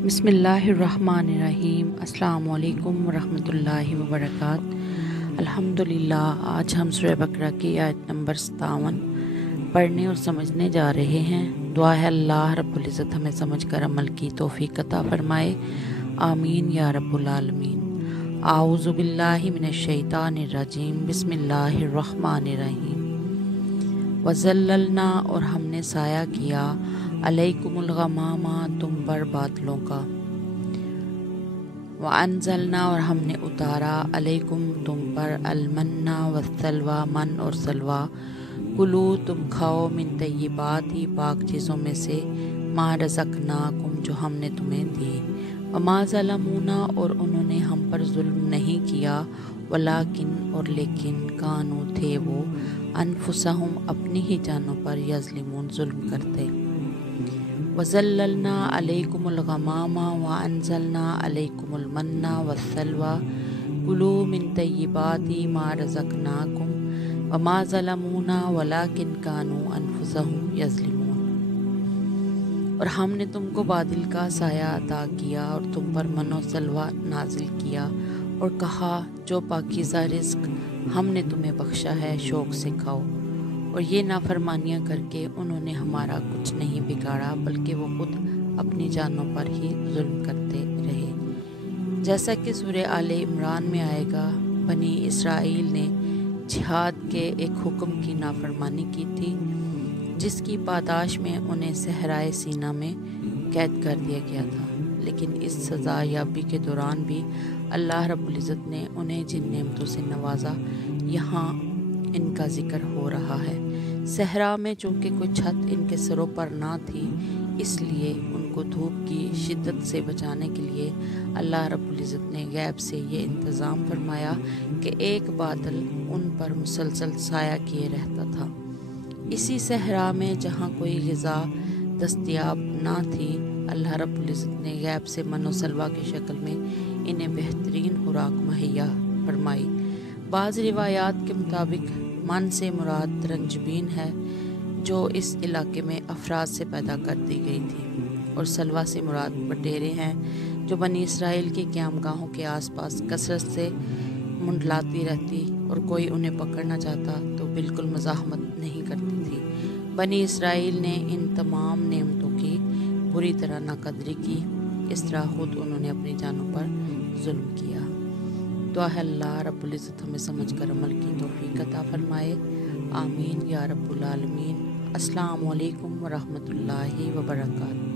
बिस्मिल्लाहिर्रहमानिर्रहीम। अस्सलाम वालेकुम वरहमतुल्लाहि वबरकात। अल्हम्दुलिल्लाह। आज हम सूरह बकरा की आयत नंबर 57 पढ़ने और समझने जा रहे हैं। दुआ है अल्लाह रब्बुल इज़्ज़त हमें समझ कर अमल की तौफीक अता फरमाए। आमीन या रब्बुल आलमीन। आऊज़ु बिल्लाहि मिनश शैतानिर रजीम। बिस्मिल्लाहिर्रहमानिर्रहीम। वज़ल्ललना, और हमने साया किया, अलैकुमुल गमामा, तुम पर बादलों का। वअन्ज़लना, और हमने उतारा, अलैकुम, तुम पर, अलमन्ना वस्सलवा, मन और सलवा। कुलू, तुम खाओ, मिन तय्यिबाति, पाक चीज़ों में से, मा रज़क़नाकुम, जो हमने तुम्हें दी। वमा ज़लमूना, और उन्होंने हम पर जुल्म नहीं किया, वलाकिन, और लेकिन, कानू, थे वो, अनफुसहुम, अपनी ही जानों पर, यज़लिमून, जुल्म करते। वज़ल्ललना अलैकुमुल गमामा वअन्ज़लना अलैकुमुल मन्ना वस्सलवा, कुलू मिन तय्यिबाति मा रज़क़नाकुम, वमा ज़लमूना वलाकिन कानू अनफुसहुम यज़लिमून। और हमने तुमको बादल का साया अता किया और तुम पर मनो सलवा नाजिल किया, और कहा, जो पाकीज़ा रिज़्क हमने तुम्हें बख्शा है, शौक़ से खाओ। और ये नाफरमानियाँ करके उन्होंने हमारा कुछ नहीं बिगाड़ा, बल्कि वो खुद अपनी जानों पर ही जुल्म करते रहे। जैसा कि सूरह आले इमरान में आएगा, बनी इसराइल ने जिहाद के एक हुक्म की नाफरमानी की थी, जिसकी पादाश में उन्हें सहराए सीना में कैद कर दिया गया था। लेकिन इस सज़ा याबी के दौरान भी अल्लाह रब्बुल इज़्ज़त ने उन्हें जिन नेमतों से नवाजा, यहाँ इनका जिक्र हो रहा है। सहरा में चूँकि कोई छत इनके सरों पर ना थी, इसलिए उनको धूप की शिद्दत से बचाने के लिए अल्लाह रब्बुल इज़्ज़त ने गैब से ये इंतज़ाम फरमाया कि एक बादल उन पर मुसलसल साया किए रहता था। इसी सहरा में जहाँ कोई ग़िज़ा दस्तयाब ना थी, अल्लाह रब्बुल इज़्ज़त ने गैब से मनो सलवा की शक्ल में इन्हें बेहतरीन खुराक मुहैया फरमाई। बाज़ रिवायात के मुताबिक मन से मुराद रंजबीन है, जो इस इलाके में अफराद से पैदा कर दी गई थी, और सलवा से मुराद बटेरें हैं, जो बनी इसराइल की क़यामगाहों के आसपास कसरत से मुंडलाती रहती, और कोई उन्हें पकड़ना चाहता तो बिल्कुल मज़ाहमत नहीं करती थी। बनी इसराइल ने इन तमाम नेमतों की बुरी तरह नाकदरी की। इस तरह खुद उन्होंने अपनी जानों पर जुल्म किया। दुआ है अल्लाह रब्बुल इज़्ज़त हमें समझ कर अमल की तौफीक अता फरमाए। आमीन या रब्बुल आलमीन। अस्सलामु अलैकुम वरहमतुल्लाहि वबरकातुहू।